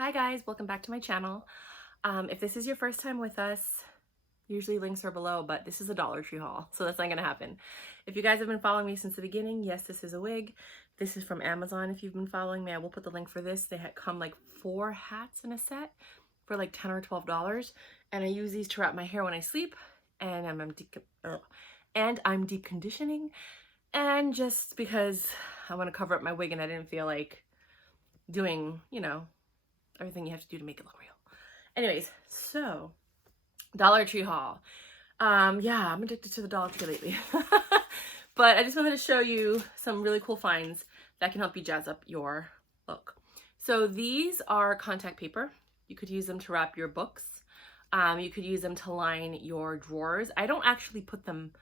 Hi guys, welcome back to my channel. If this is your first time with us, usually links are below, but this is a Dollar Tree haul, so that's not gonna happen. If you guys have been following me since the beginning, yes, this is a wig. This is from Amazon. If you've been following me, I will put the link for this. They come like 4 hats in a set for like $10 or $12, and I use these to wrap my hair when I sleep, and I'm deep conditioning, and just because I want to cover up my wig and I didn't feel like doing, everything you have to do to make it look real. Anyways, so Dollar Tree haul. Yeah, I'm addicted to the Dollar Tree lately. But I just wanted to show you some really cool finds that can help you jazz up your look. So these are contact paper. You could use them to wrap your books. You could use them to line your drawers. I don't actually put them,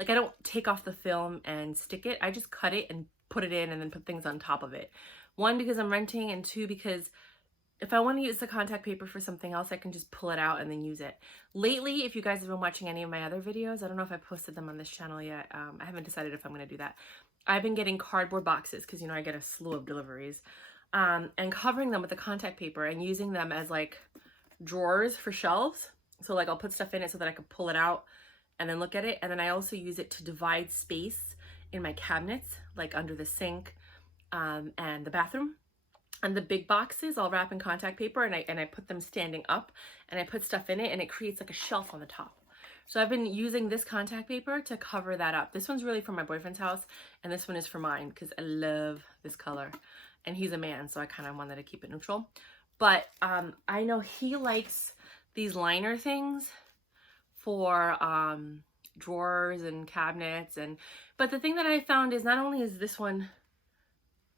I don't take off the film and stick it. I just cut it and put it in and then put things on top of it. One, because I'm renting, and two, because if I want to use the contact paper for something else, I can just pull it out and then use it. Lately, if you guys have been watching any of my other videos, I don't know if I posted them on this channel yet. I haven't decided if I'm going to do that. I've been getting cardboard boxes because, I get a slew of deliveries, and covering them with the contact paper and using them as like drawers for shelves. So I'll put stuff in it so that I can pull it out and then look at it. And then I also use it to divide space in my cabinets, like under the sink and the bathroom. And the big boxes I'll wrap in contact paper and I put them standing up and I put stuff in it and it creates like a shelf on the top. So I've been using this contact paper to cover that up. This one's really for my boyfriend's house and this one is for mine because I love this color. And he's a man, so I kind of wanted to keep it neutral. But I know he likes these liner things for drawers and cabinets. But the thing that I found is not only is this one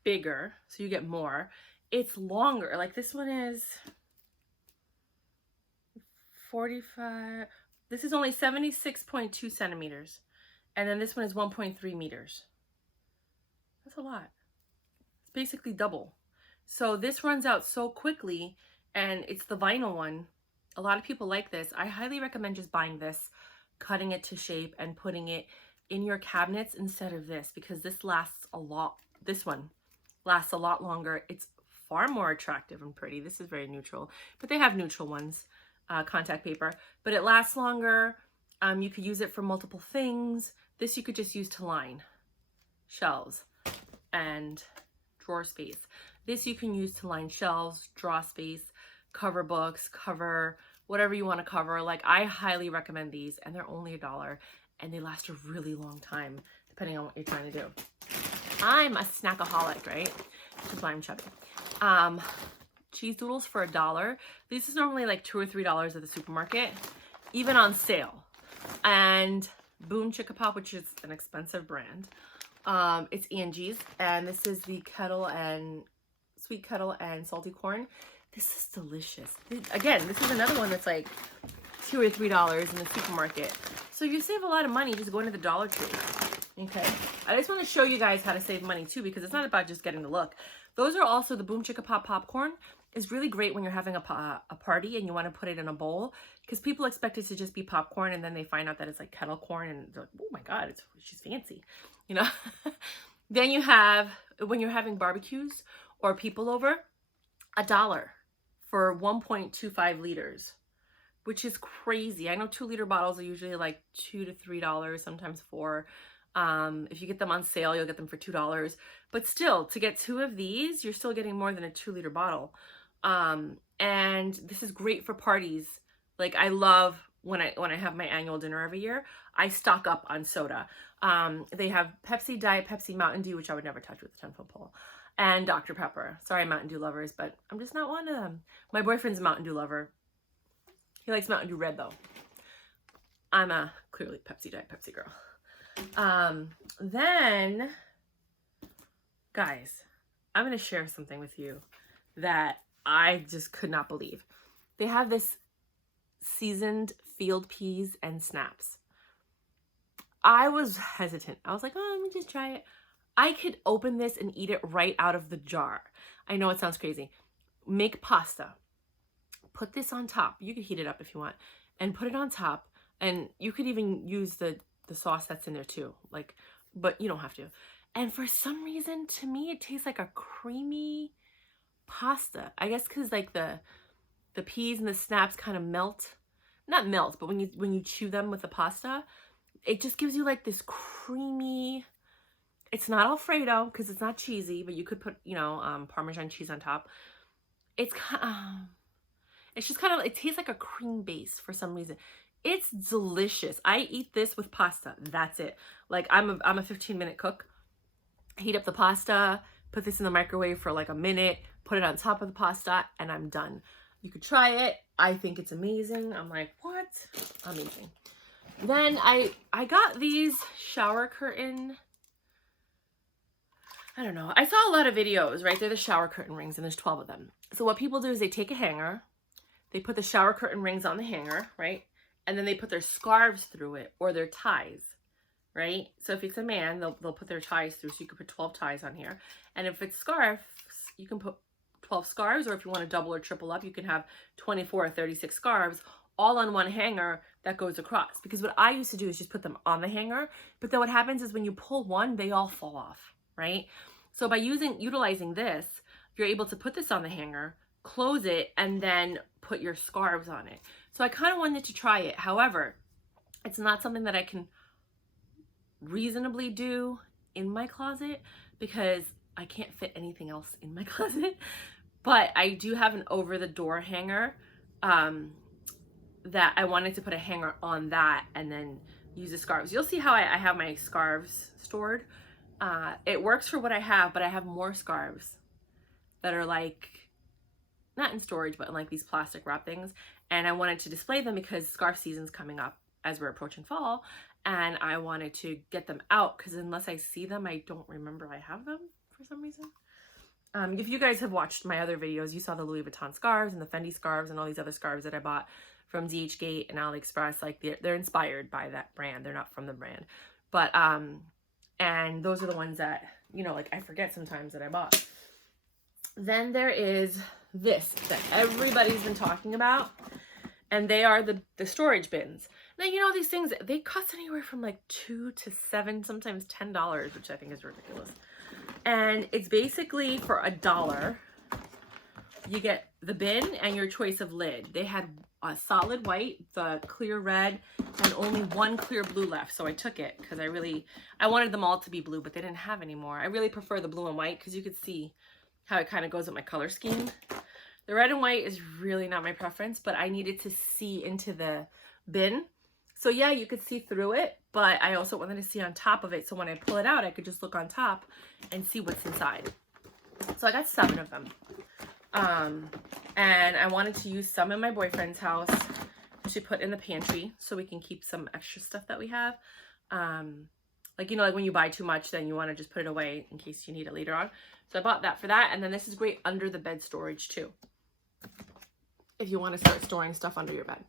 bigger, so you get more, it's longer. Like this one is 45, this is only 76.2 centimeters, and then this one is 1.3 meters. That's a lot. It's basically double. So this runs out so quickly, and it's the vinyl one. A lot of people like this. I highly recommend just buying this, cutting it to shape, and putting it in your cabinets instead of this, because this lasts a lot. This one lasts a lot longer. It's far more attractive and pretty. This is very neutral, but they have neutral ones, contact paper, but it lasts longer. You could use it for multiple things. This you could just use to line shelves and drawer space. This you can use to line shelves, drawer space, cover books, cover whatever you want to cover. I highly recommend these, and they're only $1 and they last a really long time depending on what you're trying to do. I'm a snackaholic, right? Which is why I'm chubby. Cheese doodles for $1. This is normally like $2 or $3 at the supermarket, even on sale. And Boom Chicka Pop, which is an expensive brand. It's Angie's, and this is the sweet kettle and salty corn. This is delicious. Again, this is another one that's like $2 or $3 in the supermarket. So you save a lot of money just going to the Dollar Tree. Okay, I just want to show you guys how to save money too, because it's not about just getting the look. Those are also the Boom Chicka Pop popcorn. Is really great when you're having a party and you want to put it in a bowl, because people expect it to just be popcorn and then they find out that it's like kettle corn and they're like, oh my god, she's fancy, Then you have, when you're having barbecues or people over, $1 for 1.25 liters, which is crazy. I know 2-liter bottles are usually like $2 to $3, sometimes $4. If you get them on sale, you'll get them for $2. But still, to get 2 of these, you're still getting more than a 2-liter bottle. And this is great for parties. I love when I have my annual dinner every year, I stock up on soda. They have Pepsi, Diet Pepsi, Mountain Dew, which I would never touch with a 10-foot pole, and Dr. Pepper. Sorry, Mountain Dew lovers, but I'm just not one of them. My boyfriend's a Mountain Dew lover. He likes Mountain Dew Red, though. I'm a clearly Pepsi, Diet Pepsi girl. Then, guys, I'm going to share something with you that I just could not believe. They have this seasoned field peas and snaps. I was hesitant. I was like, oh, let me just try it. I could open this and eat it right out of the jar. I know it sounds crazy. Make pasta. Put this on top. You could heat it up if you want. And put it on top. And you could even use the sauce that's in there too, but you don't have to. And for some reason, to me, it tastes like a creamy pasta. I guess because like the peas and the snaps kind of melt. Not melt, but when you chew them with the pasta, it just gives you like this creamy, it's not Alfredo because it's not cheesy, but you could put, you know, Parmesan cheese on top. It's just kind of, it tastes like a cream base for some reason. It's delicious. I eat this with pasta. That's it. Like I'm a 15-minute cook. Heat up the pasta, put this in the microwave for like a minute, put it on top of the pasta, and I'm done. You could try it. I think it's amazing. I'm like, what? Amazing. Then I got these shower curtain, I don't know. I saw a lot of videos, right? They're the shower curtain rings, and there's 12 of them. So what people do is they take a hanger, they put the shower curtain rings on the hanger, right? And then they put their scarves through it or their ties, right? So if it's a man, they'll put their ties through. So you could put 12 ties on here. And if it's scarves, you can put 12 scarves, or if you want to double or triple up, you can have 24 or 36 scarves all on one hanger that goes across. Because what I used to do is just put them on the hanger. But then what happens is when you pull one, they all fall off, right? So by utilizing this, you're able to put this on the hanger, close it, and then put your scarves on it. So I kind of wanted to try it. However, it's not something that I can reasonably do in my closet because I can't fit anything else in my closet. But I do have an over-the-door hanger that I wanted to put a hanger on that and then use the scarves. You'll see how I have my scarves stored. It works for what I have, but I have more scarves that are like, not in storage, but in like these plastic wrap things. And I wanted to display them because scarf season's coming up as we're approaching fall. And I wanted to get them out because unless I see them, I don't remember I have them for some reason. If you guys have watched my other videos, you saw the Louis Vuitton scarves and the Fendi scarves and all these other scarves that I bought from DHgate and AliExpress. Like they're inspired by that brand. They're not from the brand. But, and those are the ones that, you know, like I forget sometimes that I bought. Then there is this that everybody's been talking about, and they are the storage bins. Now, you know, these things, they cost anywhere from like $2 to $7, sometimes $10, which I think is ridiculous. And it's basically for $1. You get the bin and your choice of lid. They had a solid white, the clear red, and only one clear blue left. So I took it because I wanted them all to be blue, but they didn't have any more. I really prefer the blue and white because you could see how it kind of goes with my color scheme. The red and white is really not my preference, but I needed to see into the bin. So yeah, you could see through it, but I also wanted to see on top of it. So when I pull it out, I could just look on top and see what's inside. So I got 7 of them. And I wanted to use some in my boyfriend's house to put in the pantry so we can keep some extra stuff that we have. Like, you know, like when you buy too much, then you want to just put it away in case you need it later on. So I bought that for that. And then this is great under the bed storage too, if you want to start storing stuff under your bed.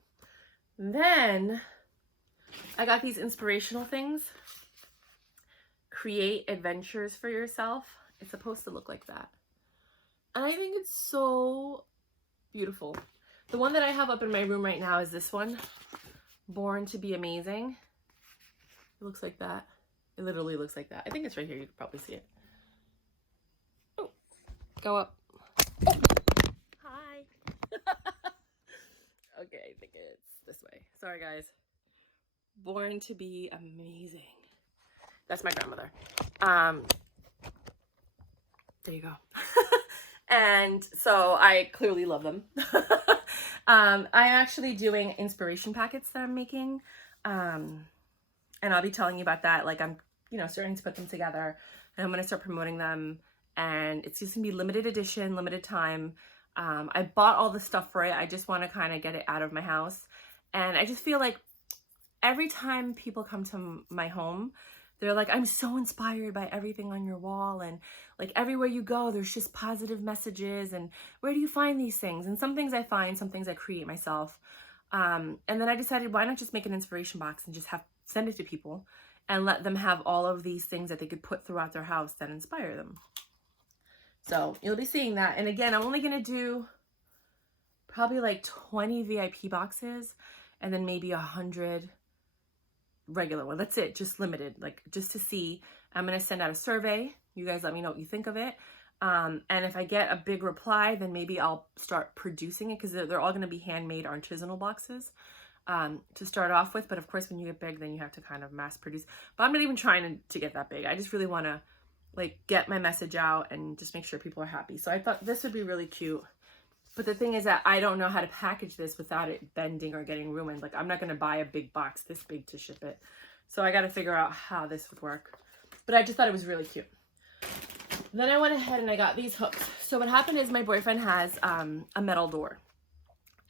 Then I got these inspirational things. Create adventures for yourself. It's supposed to look like that. And I think it's so beautiful. The one that I have up in my room right now is this one. Born to be Amazing. It looks like that. It literally looks like that. I think it's right here. You can probably see it. Oh, go up. Hi. Okay, I think it's this way. Sorry, guys. Born to be Amazing. That's my grandmother. There you go. And so I clearly love them. I'm actually doing inspiration packets that I'm making. And I'll be telling you about that. Like I'm, you know, starting to put them together and I'm going to start promoting them. And it's just going to be limited edition, limited time. I bought all the stuff for it. I just want to kind of get it out of my house. And I just feel like every time people come to my home, they're like, I'm so inspired by everything on your wall. And like everywhere you go, there's just positive messages. And where do you find these things? And some things I find, some things I create myself. And then I decided, why not just make an inspiration box and just send it to people and let them have all of these things that they could put throughout their house that inspire them. So you'll be seeing that. And again, I'm only going to do probably like 20 VIP boxes and then maybe 100 regular one. That's it. Just limited, like just to see. I'm going to send out a survey. You guys let me know what you think of it. And if I get a big reply, then maybe I'll start producing it, because they're all going to be handmade artisanal boxes to start off with. But of course, when you get big, then you have to kind of mass produce. But I'm not even trying to get that big. I just really want to like get my message out and just make sure people are happy. So I thought this would be really cute. But the thing is that I don't know how to package this without it bending or getting ruined. Like, I'm not going to buy a big box this big to ship it. So I got to figure out how this would work. But I just thought it was really cute. Then I went ahead and I got these hooks. So what happened is my boyfriend has a metal door.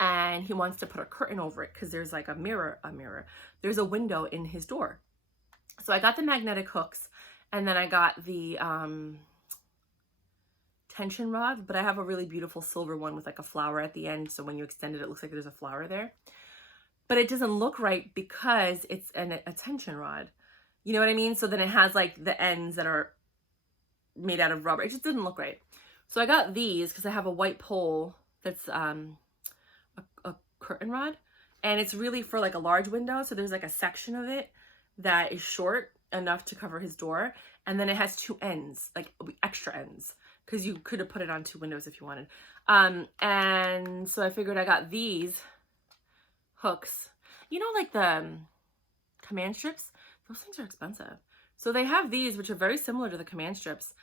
And he wants to put a curtain over it because there's like a mirror. There's a window in his door. So I got the magnetic hooks. And then I got the tension rod, but I have a really beautiful silver one with like a flower at the end. So when you extend it, it looks like there's a flower there. But it doesn't look right because it's a tension rod. You know what I mean? So then it has like the ends that are made out of rubber. It just didn't look right. So I got these because I have a white pole that's a curtain rod. And it's really for like a large window. So there's like a section of it that is short enough to cover his door, and then it has two ends, like extra ends, because you could have put it on two windows if you wanted. And so I figured I got these hooks, you know, like the command strips. Those things are expensive. So they have these, which are very similar to the command strips.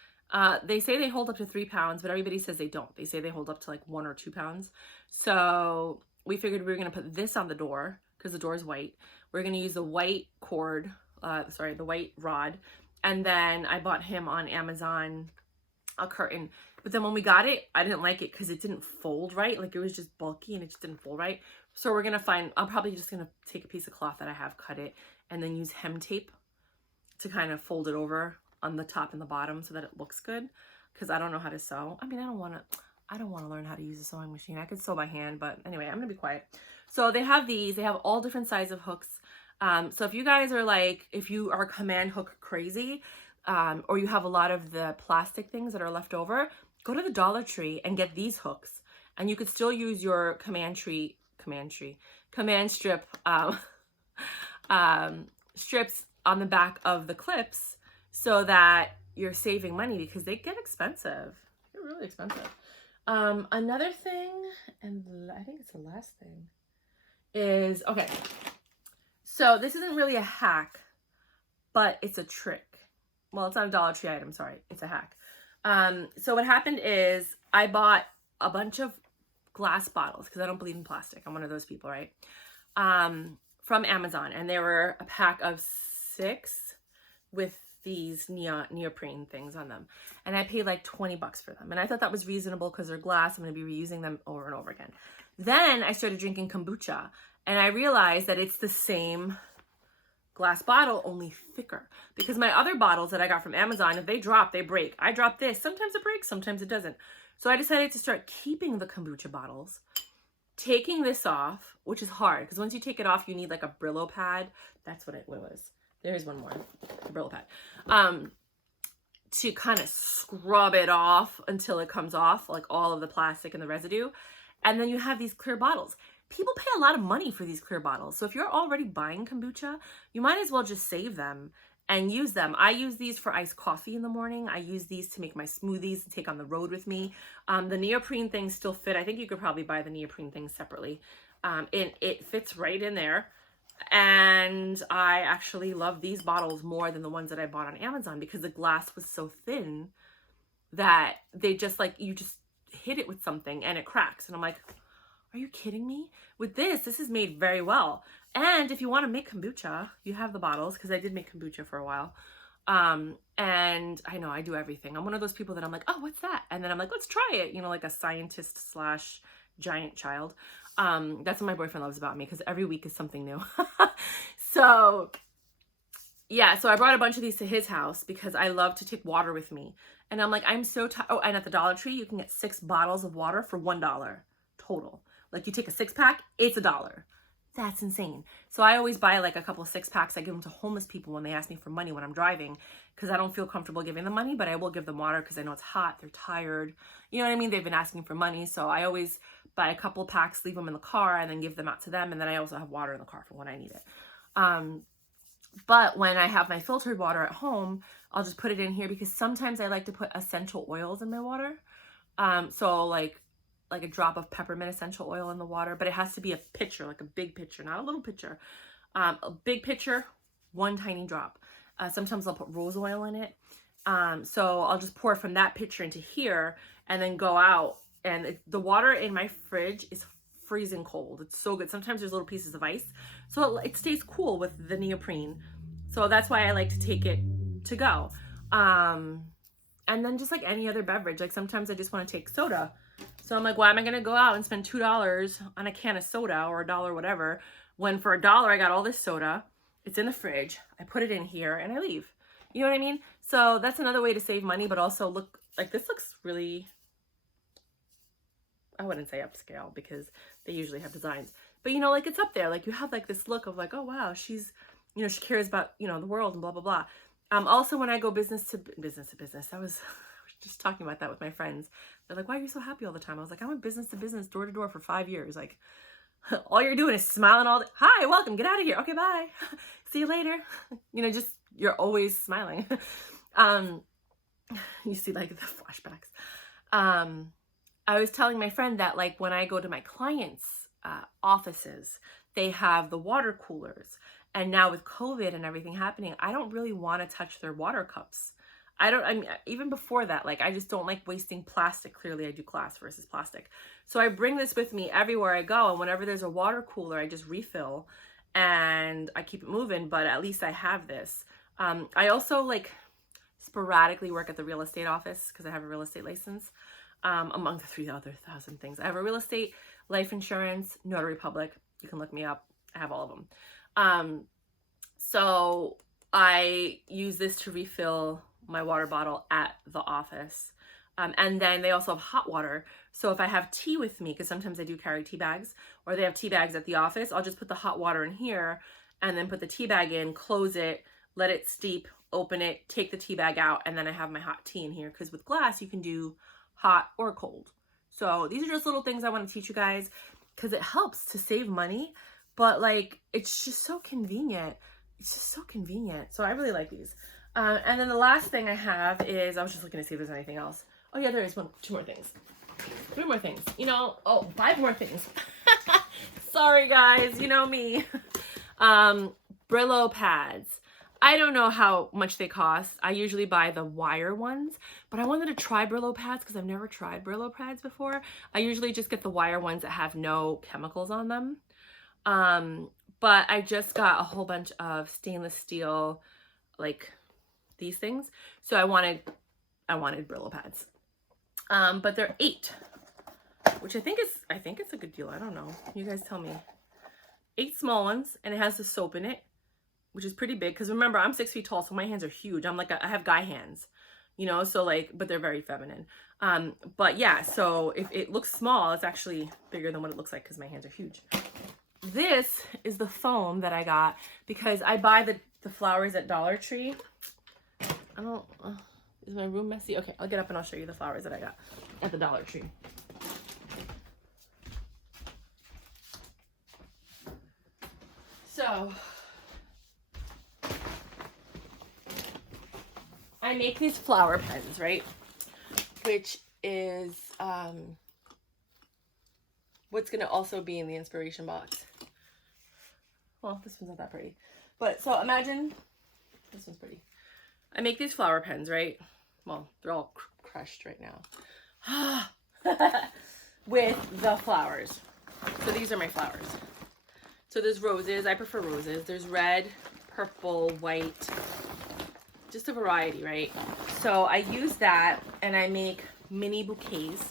They say they hold up to 3 pounds, but everybody says they don't. They say they hold up to like 1 or 2 pounds. So we figured we were going to put this on the door because the door is white. We're going to use the white cord, the white rod. And then I bought him on Amazon a curtain. But then when we got it, I didn't like it because it didn't fold right. Like, it was just bulky and it just didn't fold right. So we're going to I'm probably just going to take a piece of cloth that I have, cut it, and then use hem tape to kind of fold it over on the top and the bottom so that it looks good, because I don't know how to sew. I mean, I don't want to learn how to use a sewing machine. I could sew by hand, but anyway, I'm going to be quiet. So they have these. They have all different sizes of hooks. So if you guys are like, if you are command hook crazy, or you have a lot of the plastic things that are left over, go to the Dollar Tree and get these hooks. And you could still use your command strip strips on the back of the clips so that you're saving money, because they get expensive. They're really expensive. Another thing, and I think it's the last thing, is, okay, so this isn't really a hack, but it's a trick. Well, it's not a Dollar Tree item, sorry. It's a hack. So what happened is I bought a bunch of glass bottles because I don't believe in plastic. I'm one of those people, right? From Amazon, and they were a pack of 6 with these neoprene things on them, and I paid like $20 for them, and I thought that was reasonable because they're glass. I'm going to be reusing them over and over again. Then I started drinking kombucha, and I realized that it's the same glass bottle, only thicker, because my other bottles that I got from Amazon, if they drop, they break. I drop this, sometimes it breaks, sometimes it doesn't. So I decided to start keeping the kombucha bottles, taking this off, which is hard because once you take it off, you need like a Brillo pad. That's what it was. There's one more, a Brillo pad. To kind of scrub it off until it comes off, like all of the plastic and the residue. And then you have these clear bottles. People pay a lot of money for these clear bottles. So if you're already buying kombucha, you might as well just save them and use them. I use these for iced coffee in the morning. I use these to make my smoothies to take on the road with me. The neoprene things still fit. I think you could probably buy the neoprene things separately. It fits right in there. And I actually love these bottles more than the ones that I bought on Amazon because the glass was so thin that they just like, you just hit it with something and it cracks. And I'm like, are you kidding me? With this is made very well. And if you want to make kombucha, you have the bottles, because I did make kombucha for a while. And I know I do everything. I'm one of those people that I'm like, oh, what's that? And then I'm like, let's try it. You know, like a scientist slash giant child. That's what my boyfriend loves about me, because every week is something new. So yeah, so I brought a bunch of these to his house because I love to take water with me. And I'm like, I'm so tired. Oh, and at the Dollar Tree, you can get 6 bottles of water for $1 total. Like you take a 6-pack, it's $1. That's insane. So I always buy like a couple of 6-packs. I give them to homeless people when they ask me for money when I'm driving, because I don't feel comfortable giving them money, but I will give them water because I know it's hot. They're tired. You know what I mean? They've been asking for money. So I always buy a couple of packs, leave them in the car, and then give them out to them. And then I also have water in the car for when I need it. But when I have my filtered water at home, I'll just put it in here because sometimes I like to put essential oils in my water. So like a drop of peppermint essential oil in the water, but it has to be a pitcher, like a big pitcher, not a little pitcher. A big pitcher, one tiny drop. Sometimes I'll put rose oil in it. So I'll just pour from that pitcher into here and then go out. And the water in my fridge is freezing cold. It's so good. Sometimes there's little pieces of ice. So it stays cool with the neoprene. So that's why I like to take it to go. And then just like any other beverage, like sometimes I just want to take soda. So I'm like, why am I going to go out and spend $2 on a can of soda or $1, whatever, when for $1 I got all this soda, it's in the fridge, I put it in here and I leave. You know what I mean? So that's another way to save money, but also look, like this looks really, I wouldn't say upscale because they usually have designs, but you know, like it's up there. Like you have like this look of like, oh wow, she's, you know, she cares about, you know, the world and blah, blah, blah. Also when I go business to business, I was just talking about that with my friends. They're like, why are you so happy all the time? I was like, I went business to business, door to door for 5 years. Like all you're doing is smiling all day. Hi, welcome, get out of here. Okay, bye. See you later. You know, just, you're always smiling. You see like the flashbacks. I was telling my friend that like when I go to my clients' offices, they have the water coolers. And now with COVID and everything happening, I don't really want to touch their water cups. I mean, even before that, like I just don't like wasting plastic. Clearly I do glass versus plastic. So I bring this with me everywhere I go. And whenever there's a water cooler, I just refill and I keep it moving, but at least I have this. I also like sporadically work at the real estate office because I have a real estate license. Among the 3,000 things. I have a real estate, life insurance, notary public. You can look me up. I have all of them. So I use this to refill my water bottle at the office. And then they also have hot water. So if I have tea with me, because sometimes I do carry tea bags, or they have tea bags at the office, I'll just put the hot water in here and then put the tea bag in, close it, let it steep, open it, take the tea bag out, and then I have my hot tea in here. Because with glass, you can do hot or cold. So these are just little things I want to teach you guys because it helps to save money, but like it's just so convenient. It's just so convenient. So I really like these. And then the last thing I have is, I was just looking to see if there's anything else. Oh yeah, there is 2 more things. 3 more things. You know, 5 more things. Sorry guys, you know me. Brillo pads. I don't know how much they cost. I usually buy the wire ones, but I wanted to try Brillo pads because I've never tried Brillo pads before. I usually just get the wire ones that have no chemicals on them. But I just got a whole bunch of stainless steel, like these things. So I wanted Brillo pads. But they're 8, which I think it's a good deal. I don't know. You guys tell me. 8 small ones, and it has the soap in it, which is pretty big. Because remember, I'm 6 feet tall, so my hands are huge. I'm like, I have guy hands, you know, so like, but they're very feminine. But yeah, so if it looks small, it's actually bigger than what it looks like because my hands are huge. This is the foam that I got because I buy the flowers at Dollar Tree. I don't, is my room messy? Okay, I'll get up and I'll show you the flowers that I got at the Dollar Tree. So I make these flower pens, right? Which is what's going to also be in the inspiration box. Well, this one's not that pretty. But so imagine, this one's pretty. I make these flower pens, right? Well, they're all crushed right now. With the flowers. So these are my flowers. So there's roses. I prefer roses. There's red, purple, white. Just a variety, right? So I use that and I make mini bouquets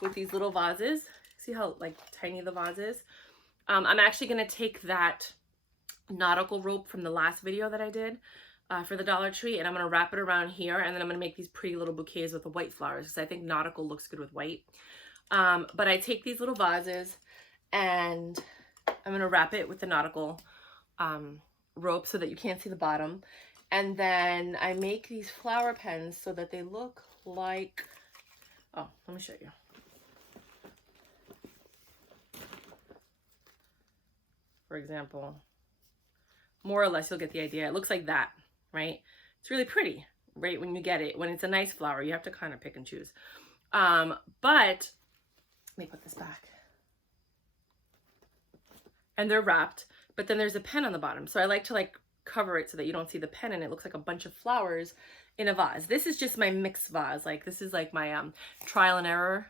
with these little vases. See how like tiny the vase is? I'm actually going to take that nautical rope from the last video that I did for the Dollar Tree, and I'm going to wrap it around here, and then I'm going to make these pretty little bouquets with the white flowers because I think nautical looks good with white. But I take these little vases and I'm going to wrap it with the nautical rope so that you can't see the bottom. And then I make these flower pens so that they look like, oh, let me show you. For example, more or less, you'll get the idea. It looks like that, right? It's really pretty, right? When you get it, when it's a nice flower, you have to kind of pick and choose. But let me put this back. And they're wrapped, but then there's a pen on the bottom. So I like to like cover it so that you don't see the pen and it looks like a bunch of flowers in a vase. This is just my mixed vase. Like this is like my trial and error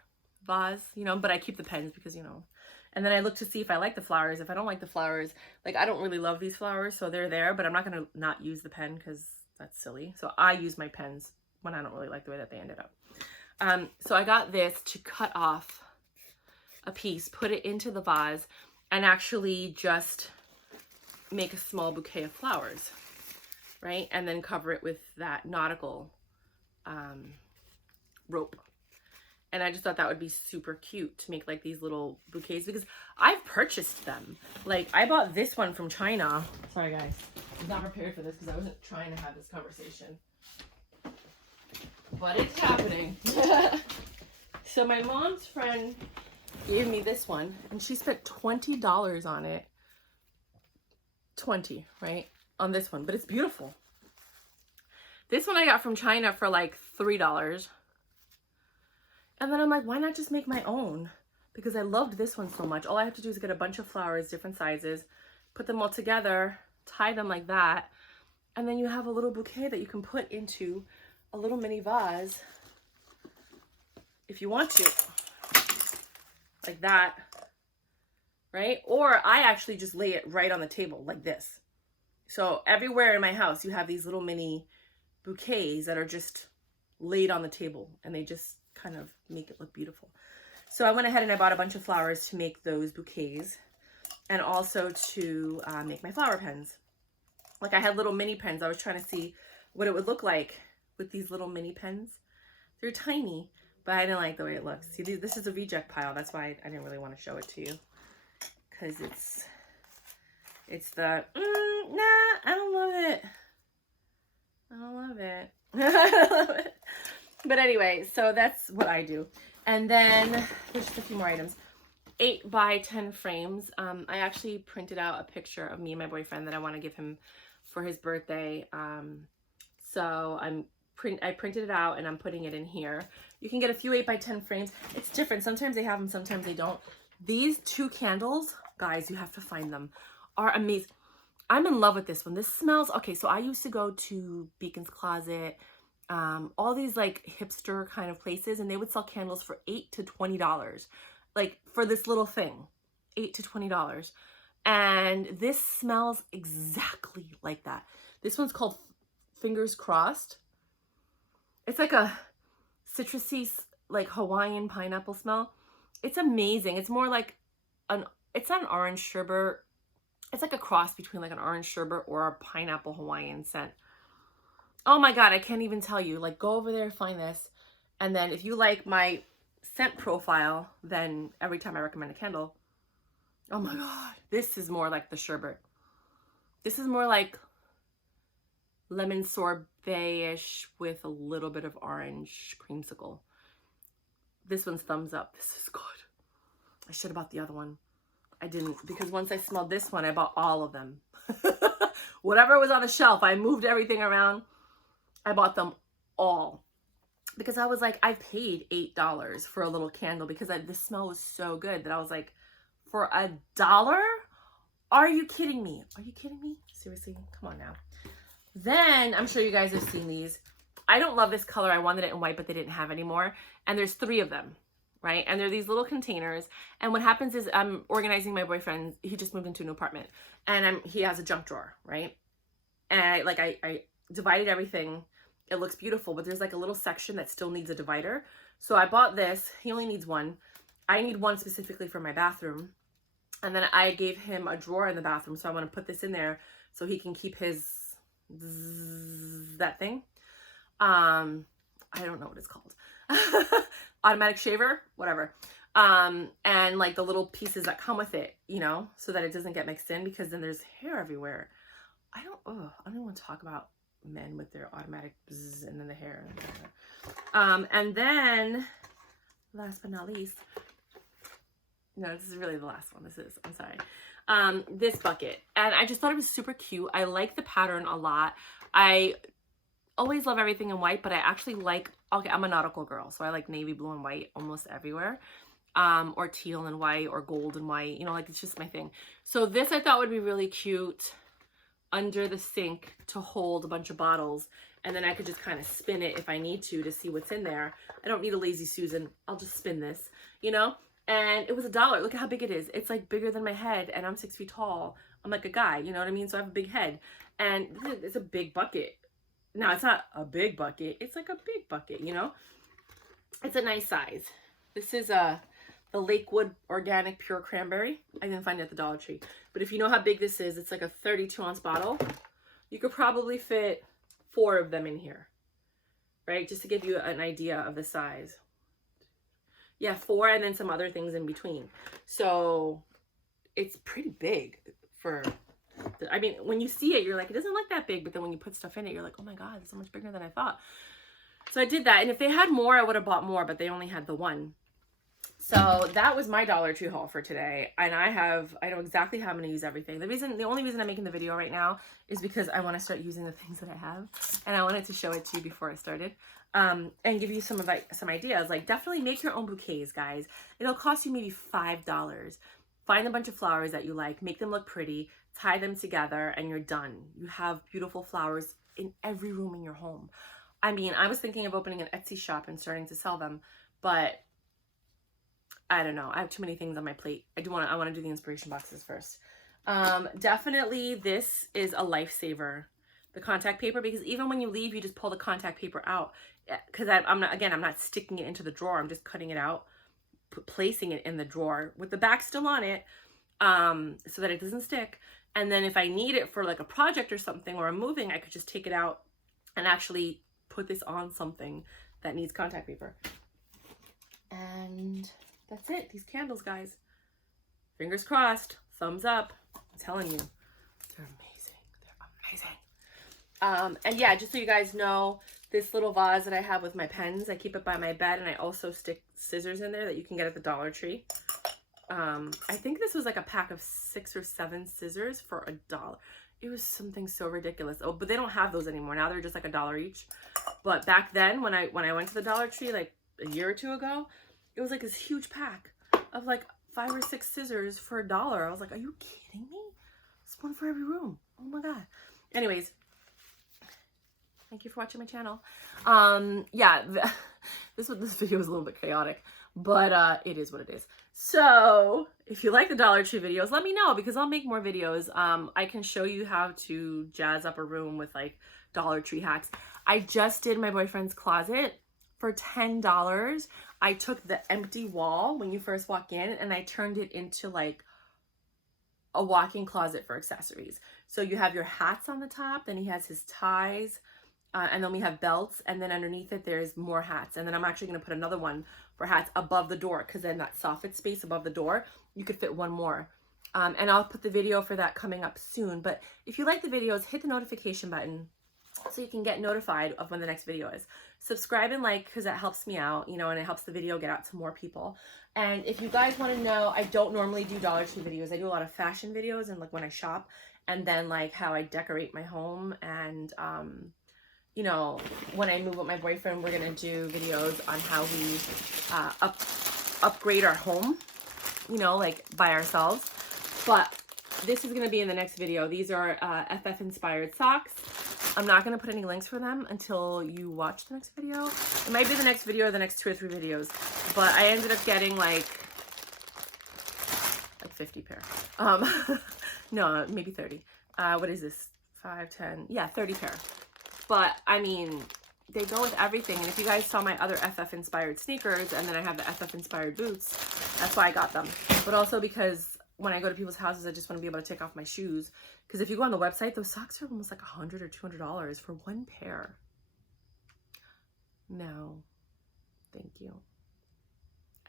vase, you know, but I keep the pens because, you know, and then I look to see if I like the flowers. If I don't like the flowers, like I don't really love these flowers, so they're there, but I'm not going to not use the pen because that's silly. So I use my pens when I don't really like the way that they ended up. So I got this to cut off a piece, put it into the vase, and actually just make a small bouquet of flowers, right? And then cover it with that nautical rope. And I just thought that would be super cute to make like these little bouquets because I've purchased them. Like I bought this one from China. Sorry guys, I was not prepared for this because I wasn't trying to have this conversation. But it's happening. So my mom's friend gave me this one and she spent $20 on it. 20, right? On this one, but it's beautiful. This one I got from China for like $3. And then I'm like, why not just make my own? Because I loved this one so much. All I have to do is get a bunch of flowers, different sizes, put them all together, tie them like that, and then you have a little bouquet that you can put into a little mini vase if you want to. Like that, right? Or I actually just lay it right on the table like this. So everywhere in my house, you have these little mini bouquets that are just laid on the table and they just kind of make it look beautiful. So I went ahead and I bought a bunch of flowers to make those bouquets and also to make my flower pens. Like I had little mini pens. I was trying to see what it would look like with these little mini pens. They're tiny, but I didn't like the way it looks. See, this is a reject pile. That's why I didn't really want to show it to you. Because it's the, nah, I don't love it. I don't love it. I don't love it. But anyway, so that's what I do. And then there's just a few more items. 8 by 10 frames. I actually printed out a picture of me and my boyfriend that I want to give him for his birthday. So I printed it out and I'm putting it in here. You can get a few 8 by 10 frames. It's different. Sometimes they have them, sometimes they don't. These 2 candles, guys, you have to find them, are amazing. I'm in love with this one. This smells, okay, so I used to go to Beacon's Closet, all these like hipster kind of places, and they would sell candles for $8 to $20. Like for this little thing, $8 to $20. And this smells exactly like that. This one's called Fingers Crossed. It's like a citrusy, like Hawaiian pineapple smell. It's amazing. It's more like it's not an orange sherbet. It's like a cross between like an orange sherbet or a pineapple Hawaiian scent. Oh my God, I can't even tell you. Like go over there, find this. And then if you like my scent profile, then every time I recommend a candle, oh my God, this is more like the sherbet. This is more like lemon sorbet-ish with a little bit of orange creamsicle. This one's thumbs up. This is good. I should have bought the other one. I didn't, because once I smelled this one, I bought all of them. Whatever was on the shelf, I moved everything around. I bought them all. Because I was like, I paid $8 for a little candle because the smell was so good that I was like, for $1? Are you kidding me? Are you kidding me? Seriously? Come on now. Then, I'm sure you guys have seen these. I don't love this color. I wanted it in white, but they didn't have any more. And there's 3 of them, right? And they're these little containers. And what happens is I'm organizing my boyfriend. He just moved into a new apartment. And he has a junk drawer, right? And I divided everything. It looks beautiful, but there's like a little section that still needs a divider. So I bought this. He only needs one. I need one specifically for my bathroom. And then I gave him a drawer in the bathroom. So I want to put this in there so he can keep his, that thing. I don't know what it's called. Automatic shaver, whatever. And like the little pieces that come with it, you know, so that it doesn't get mixed in because then there's hair everywhere. I don't want to talk about men with their automatic bzzz and then the hair. And then last but not least, No, this is really the last one. I'm sorry. This bucket. And I just thought it was super cute. I like the pattern a lot. I always love everything in white, but I actually like, okay, I'm a nautical girl, so I like navy blue and white almost everywhere. Or teal and white or gold and white, you know, like it's just my thing. So this I thought would be really cute under the sink to hold a bunch of bottles, and then I could just kind of spin it if I need to see what's in there. I don't need a lazy Susan. I'll just spin this, you know? And it was $1. Look at how big it is. It's like bigger than my head, and I'm 6 feet tall. I'm like a guy, you know what I mean? So I have a big head, and it's a big bucket. Now, it's not a big bucket. It's like a big bucket, you know? It's a nice size. This is the Lakewood Organic Pure Cranberry. I didn't find it at the Dollar Tree. But if you know how big this is, it's like a 32-ounce bottle. You could probably fit 4 of them in here, right? Just to give you an idea of the size. Yeah, 4 and then some other things in between. So it's pretty big for... I mean, when you see it, you're like, it doesn't look that big. But then when you put stuff in it, you're like, oh my God, it's so much bigger than I thought. So I did that. And if they had more, I would have bought more. But they only had the one. So that was my Dollar Tree haul for today. And I know exactly how I'm going to use everything. The only reason I'm making the video right now is because I want to start using the things that I have. And I wanted to show it to you before I started. And give you some ideas. Like, definitely make your own bouquets, guys. It'll cost you maybe $5. Find a bunch of flowers that you like. Make them look pretty. Tie them together and you're done. You have beautiful flowers in every room in your home. I mean, I was thinking of opening an Etsy shop and starting to sell them, but I don't know. I have too many things on my plate. I want to do the inspiration boxes first. Definitely this is a lifesaver, the contact paper, because even when you leave, you just pull the contact paper out. Because I'm not sticking it into the drawer. I'm just cutting it out, placing it in the drawer with the back still on it, so that it doesn't stick. And then if I need it for like a project or something, or I'm moving, I could just take it out and actually put this on something that needs contact paper. And that's it. These candles, guys. Fingers crossed. Thumbs up. I'm telling you. They're amazing. They're amazing. And yeah, just so you guys know, this little vase that I have with my pens, I keep it by my bed, and I also stick scissors in there that you can get at the Dollar Tree. I think this was like a pack of 6 or 7 scissors for $1. It was something so ridiculous. Oh, but they don't have those anymore. Now they're just like $1 each. But back then, when I went to the Dollar Tree like a year or 2 ago, it was like this huge pack of like 5 or 6 scissors for $1. I was like, are you kidding me? It's one for every room. Oh my God. Anyways, thank you for watching my channel. Yeah, this video is a little bit chaotic, but it is what it is. So if you like the Dollar Tree videos, let me know, because I'll make more videos. I can show you how to jazz up a room with like Dollar Tree hacks. I just did my boyfriend's closet for $10. I took the empty wall when you first walk in and I turned it into like a walk-in closet for accessories. So you have your hats on the top, then he has his ties, and then we have belts, and then underneath it there's more hats. And then I'm actually going to put another one for hats above the door, because then that soffit space above the door, you could fit one more. And I'll put the video for that coming up soon. But if you like the videos, hit the notification button so you can get notified of when the next video is. Subscribe and like, because that helps me out, you know, and it helps the video get out to more people. And if you guys want to know, I don't normally do Dollar Tree videos. I do a lot of fashion videos and like when I shop, and then like how I decorate my home. And you know, when I move with my boyfriend, we're gonna do videos on how we upgrade our home, you know, like by ourselves. But this is gonna be in the next video. These are FF inspired socks. I'm not gonna put any links for them until you watch the next video. It might be the next video or the next 2 or 3 videos, but I ended up getting like 50 pair. No, maybe 30. What is this? 5, 10, yeah, 30 pair. But I mean, they go with everything. And if you guys saw my other FF inspired sneakers, and then I have the FF inspired boots, that's why I got them. But also because when I go to people's houses, I just want to be able to take off my shoes. Because if you go on the website, those socks are almost like $100 or $200 for one pair. No, thank you.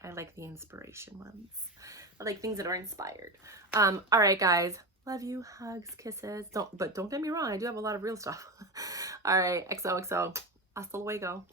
I like the inspiration ones. I like things that are inspired. All right, guys. Love you. Hugs, kisses. But don't get me wrong. I do have a lot of real stuff. All right. XOXO. Hasta luego.